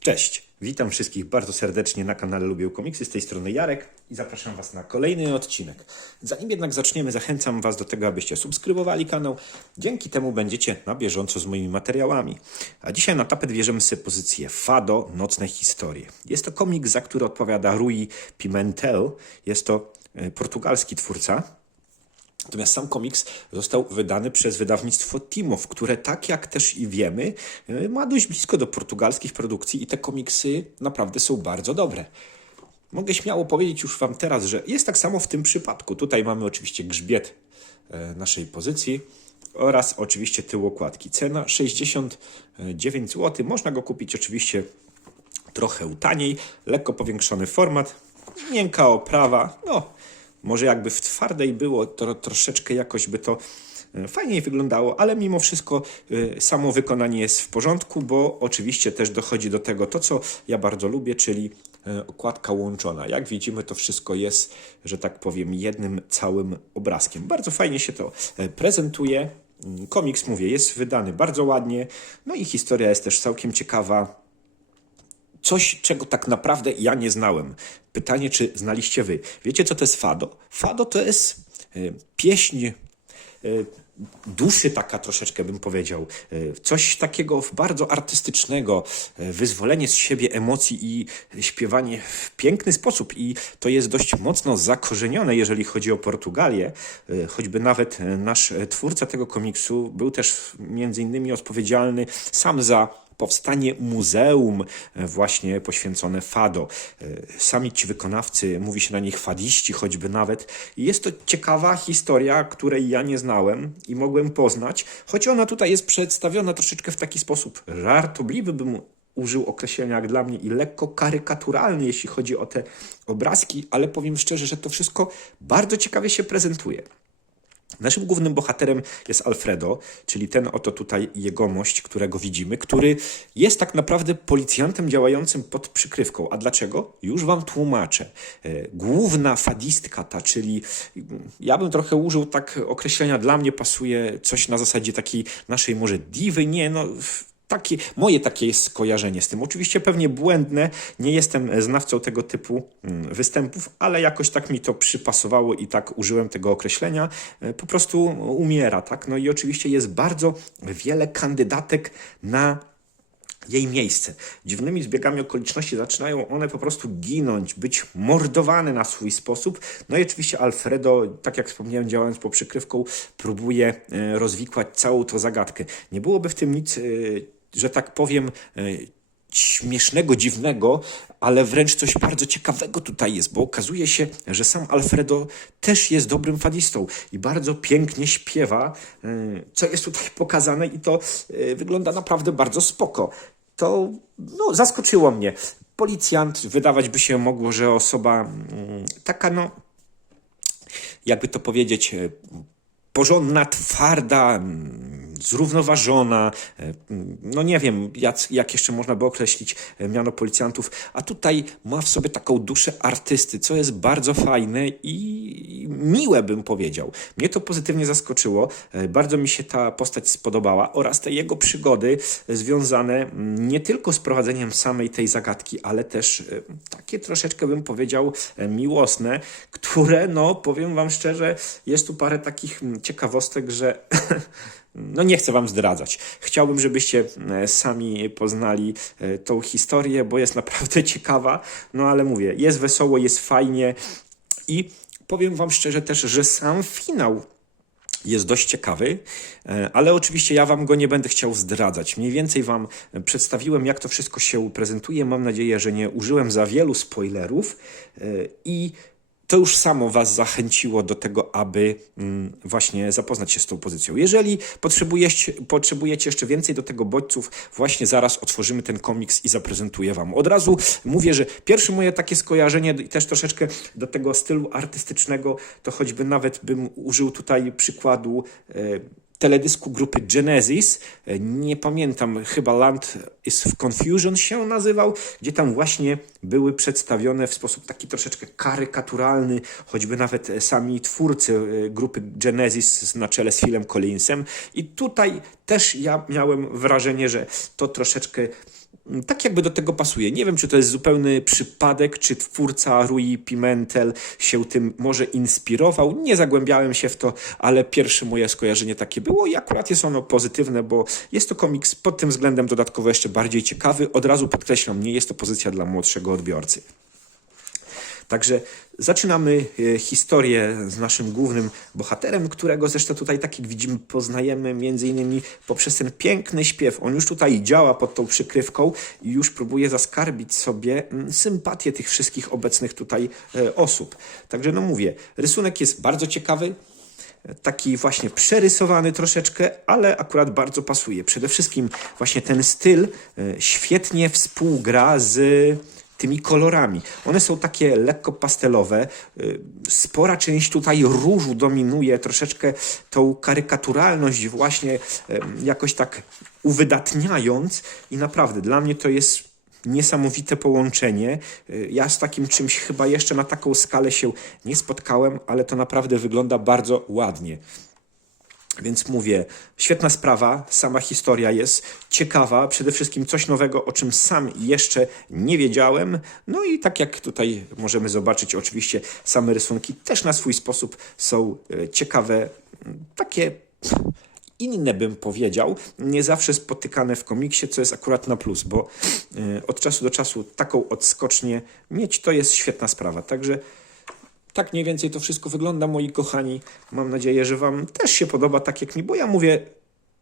Cześć, witam wszystkich bardzo serdecznie na kanale Lubię Komiksy, z tej strony Jarek i zapraszam Was na kolejny odcinek. Zanim jednak zaczniemy, zachęcam Was do tego, abyście subskrybowali kanał. Dzięki temu będziecie na bieżąco z moimi materiałami. A dzisiaj na tapet bierzemy sobie pozycję Fado, Nocne Historie. Jest to komiks, za który odpowiada Rui Pimentel. Jest to e, portugalski twórca, Natomiast sam komiks został wydany przez wydawnictwo Timow, które tak jak też i wiemy, y, ma dość blisko do portugalskich produkcji i te komiksy naprawdę są bardzo dobre. Mogę śmiało powiedzieć już Wam teraz, że jest tak samo w tym przypadku. Tutaj mamy oczywiście grzbiet e, naszej pozycji oraz oczywiście tył okładki. Cena 69 zł. Można go kupić oczywiście trochę taniej, lekko powiększony format, miękka oprawa, no może jakby w twardej było, to troszeczkę jakoś by to e, fajniej wyglądało, ale mimo wszystko e, samo wykonanie jest w porządku, bo oczywiście też dochodzi do tego to, co ja bardzo lubię, czyli e, okładka łączona. Jak widzimy, to wszystko jest, że tak powiem, jednym całym obrazkiem. Bardzo fajnie się to prezentuje. Mm, komiks, mówię, jest wydany bardzo ładnie, no i historia jest też całkiem ciekawa coś, czego tak naprawdę ja nie znałem. Pytanie, czy znaliście wy? Wiecie, co to jest fado? Fado to jest y, pieśń y, duszy taka troszeczkę bym powiedział. Y, coś takiego bardzo artystycznego, wyzwolenie z siebie emocji i śpiewanie w piękny sposób. I to jest dość mocno zakorzenione, jeżeli chodzi o Portugalię. Choćby nawet nasz twórca tego komiksu był też między innymi odpowiedzialny sam za powstanie muzeum e, właśnie poświęcone Fado. E, sami ci wykonawcy, mówi się na nich fadiści choćby nawet. Jest to ciekawa historia, której ja nie znałem i mogłem poznać, choć ona tutaj jest przedstawiona troszeczkę w taki sposób żartobliwy, bym użył określenia jak dla mnie i lekko karykaturalny, jeśli chodzi o te obrazki, ale powiem szczerze, że to wszystko bardzo ciekawie się prezentuje. Naszym głównym bohaterem jest Alfredo, czyli ten oto tutaj jegomość, którego widzimy, który jest tak naprawdę policjantem działającym pod przykrywką. A dlaczego? Już wam tłumaczę. E, główna fadistka ta, czyli mm, ja bym trochę użył tak określenia, dla mnie pasuje coś na zasadzie takiej naszej może diwy, nie, no takie, moje takie jest skojarzenie z tym. Oczywiście pewnie błędne, nie jestem znawcą tego typu mm, występów, ale jakoś tak mi to przypasowało i tak użyłem tego określenia. E, po prostu umiera, tak? No i oczywiście jest bardzo wiele kandydatek na jej miejsce. Dziwnymi zbiegami okoliczności zaczynają one po prostu ginąć, być mordowane na swój sposób. No i oczywiście Alfredo, tak jak wspomniałem, działając po przykrywką, próbuje e, rozwikłać całą tą zagadkę. Nie byłoby w tym nic e, że tak powiem, e, śmiesznego, dziwnego, ale wręcz coś bardzo ciekawego tutaj jest, bo okazuje się, że sam Alfredo też jest dobrym fadistą i bardzo pięknie śpiewa, e, co jest tutaj pokazane i to e, wygląda naprawdę bardzo spoko. To no, zaskoczyło mnie. Policjant, wydawać by się mogło, że osoba mm, taka, no, jakby to powiedzieć, porządna, twarda, mm, zrównoważona, e, no nie wiem, jak, jak jeszcze można by określić e, miano policjantów, a tutaj ma w sobie taką duszę artysty, co jest bardzo fajne i miłe, bym powiedział. Mnie to pozytywnie zaskoczyło, e, bardzo mi się ta postać spodobała oraz te jego przygody związane nie tylko z prowadzeniem samej tej zagadki, ale też takie troszeczkę, bym powiedział, miłosne, które, no powiem wam szczerze, jest tu parę takich ciekawostek, że No nie chcę wam zdradzać. Chciałbym, żebyście e, sami poznali e, tą historię, bo jest naprawdę ciekawa. No ale mówię, jest wesoło, jest fajnie i powiem wam szczerze też, że sam finał jest dość ciekawy, e, ale oczywiście ja Wam go nie będę chciał zdradzać. Mniej więcej Wam przedstawiłem, jak to wszystko się prezentuje. Mam nadzieję, że nie użyłem za wielu spoilerów i to już samo Was zachęciło do tego, aby mm, właśnie zapoznać się z tą pozycją. Jeżeli potrzebujecie, potrzebujecie jeszcze więcej do tego bodźców, właśnie zaraz otworzymy ten komiks i zaprezentuję Wam. Od razu mówię, że pierwsze moje takie skojarzenie i też troszeczkę do tego stylu artystycznego, to choćby nawet bym użył tutaj przykładu. E, teledysku grupy Genesis. E, nie pamiętam, chyba Land is w Confusion się nazywał, gdzie tam właśnie były przedstawione w sposób taki troszeczkę karykaturalny, choćby nawet sami twórcy e, grupy Genesis na czele z Philem Collinsem. I tutaj też ja miałem wrażenie, że to troszeczkę tak jakby do tego pasuje. Nie wiem, czy to jest zupełny przypadek, czy twórca Rui Pimentel się tym może inspirował. Nie zagłębiałem się w to, ale pierwsze moje skojarzenie takie było i akurat jest ono pozytywne, bo jest to komiks pod tym względem dodatkowo jeszcze bardziej ciekawy. Od razu podkreślam, nie jest to pozycja dla młodszego odbiorcy. Także zaczynamy e, historię z naszym głównym bohaterem, którego zresztą tutaj, tak jak widzimy, poznajemy między innymi poprzez ten piękny śpiew. On już tutaj działa pod tą przykrywką i już próbuje zaskarbić sobie mm, sympatię tych wszystkich obecnych tutaj e, osób. Także no mówię, rysunek jest bardzo ciekawy, taki właśnie przerysowany troszeczkę, ale akurat bardzo pasuje. Przede wszystkim właśnie ten styl e, świetnie współgra z tymi kolorami. One są takie lekko pastelowe. Y, Spora część tutaj różu dominuje, troszeczkę tą karykaturalność właśnie jakoś tak uwydatniając i naprawdę dla mnie to jest niesamowite połączenie. Y, Ja z takim czymś chyba jeszcze na taką skalę się nie spotkałem, ale to naprawdę wygląda bardzo ładnie. Więc mówię, świetna sprawa, sama historia jest ciekawa, przede wszystkim coś nowego, o czym sam jeszcze nie wiedziałem. No i tak jak tutaj możemy zobaczyć, oczywiście same rysunki też na swój sposób są e, ciekawe, takie inne bym powiedział, nie zawsze spotykane w komiksie, co jest akurat na plus, bo e, od czasu do czasu taką odskocznię mieć to jest świetna sprawa. Także tak mniej więcej to wszystko wygląda, moi kochani. Mam nadzieję, że Wam też się podoba, tak jak mi, bo ja mówię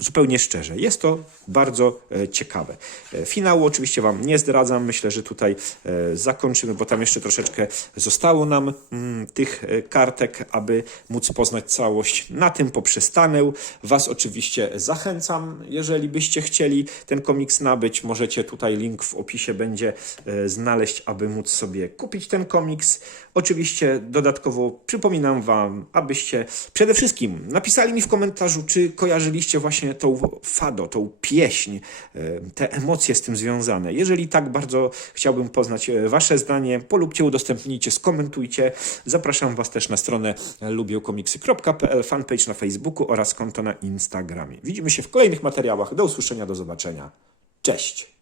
zupełnie szczerze. Jest to bardzo e, ciekawe. E, Finału oczywiście Wam nie zdradzam. Myślę, że tutaj e, zakończymy, bo tam jeszcze troszeczkę zostało nam mm, tych kartek, aby móc poznać całość. Na tym poprzestanę. Was oczywiście zachęcam, jeżeli byście chcieli ten komiks nabyć. Możecie tutaj link w opisie będzie znaleźć, aby móc sobie kupić ten komiks. Oczywiście dodatkowo przypominam Wam, abyście przede wszystkim napisali mi w komentarzu, czy kojarzyliście właśnie tą fado, tą pieśń, e, te emocje z tym związane. Jeżeli tak, bardzo chciałbym poznać e, Wasze zdanie. Polubcie, udostępnijcie, skomentujcie. Zapraszam Was też na stronę lubię-komiksy.pl, fanpage na Facebooku oraz konto na Instagramie. Widzimy się w kolejnych materiałach. Do usłyszenia, do zobaczenia. Cześć!